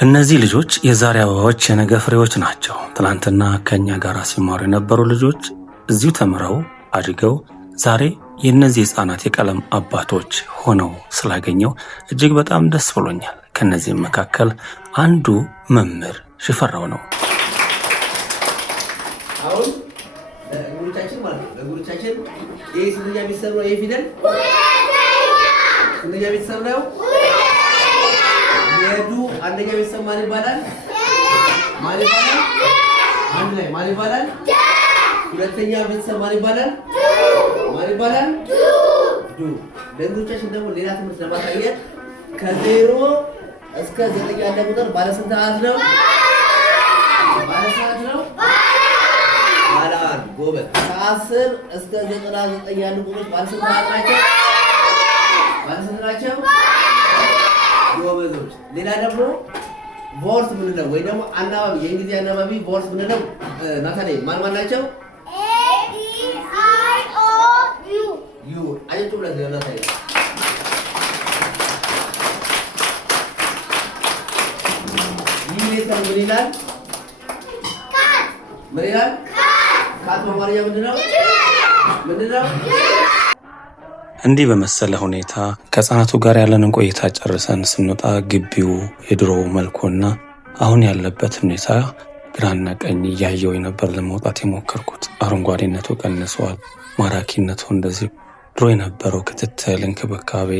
እነዚህ ልጆች የዛሬ አበባዎች የነገ ፍሬዎች ናቸው። ትናንትና ከኛ ጋር ሲማሩ የነበሩ ልጆች እዚሁ ተምረው አድገው ዛሬ የእነዚህ ህፃናት የቀለም አባቶች ሆነው ስላገኘው እጅግ በጣም ደስ ብሎኛል። ከነዚህም መካከል አንዱ መምህር ሽፈራው ነው። አሁን ለጉሩቻችን ማለት ነው ለጉሩቻችን ይሄ ስንኛ ቤተሰብ ነው። ይሄ ፊደል ስንኛ ቤተሰብ ነው። የዱ አንደኛ ቤተሰብ ማን ይባላል? ማን ይባላል? አንድ ላይ ማን ይባላል? ሁለተኛ ቤተሰብ ማን ይባላል? ማን ይባላል? ዱ። ለጉሩቻችን ደግሞ ሌላ ትምህርት ለማሳየት ከዜሮ እስከ 9 ያለ ቁጥር ባለ ስንት አሃዝ ነው? ባለ ስንት ነው? ባለ አንድ። ጎበዝ። ከ10 እስከ 99 ያሉ ቁጥሮች ባለ ስንት አሃዝ ናቸው? ባለ ስንት ናቸው? ጎበዞች። ሌላ ደግሞ ቮርስ ምንለው ወይ ደግሞ አናባቢ የእንግሊዝኛ አናባቢ ቮርስ ምንለው ናታኔ ማን ናቸው? ኤ ኢ አይ ኦ ዩ ዩ አየቱ ብለ ናታኔ ይሄን ምን ይላል? ካት ምን ይላል? ካት በአማርኛ ምንድነው? ምንድነው? እንዲህ በመሰለ ሁኔታ ከህፃናቱ ጋር ያለንን ቆይታ ጨርሰን ስንወጣ ግቢው የድሮ መልኩና አሁን ያለበት ሁኔታ ግራና ቀኝ እያየው ነበር ለመውጣት የሞከርኩት። አረንጓዴነቱ ቀንሷል፣ ማራኪነቱ እንደዚህ ድሮ የነበረው ክትትል እንክብካቤ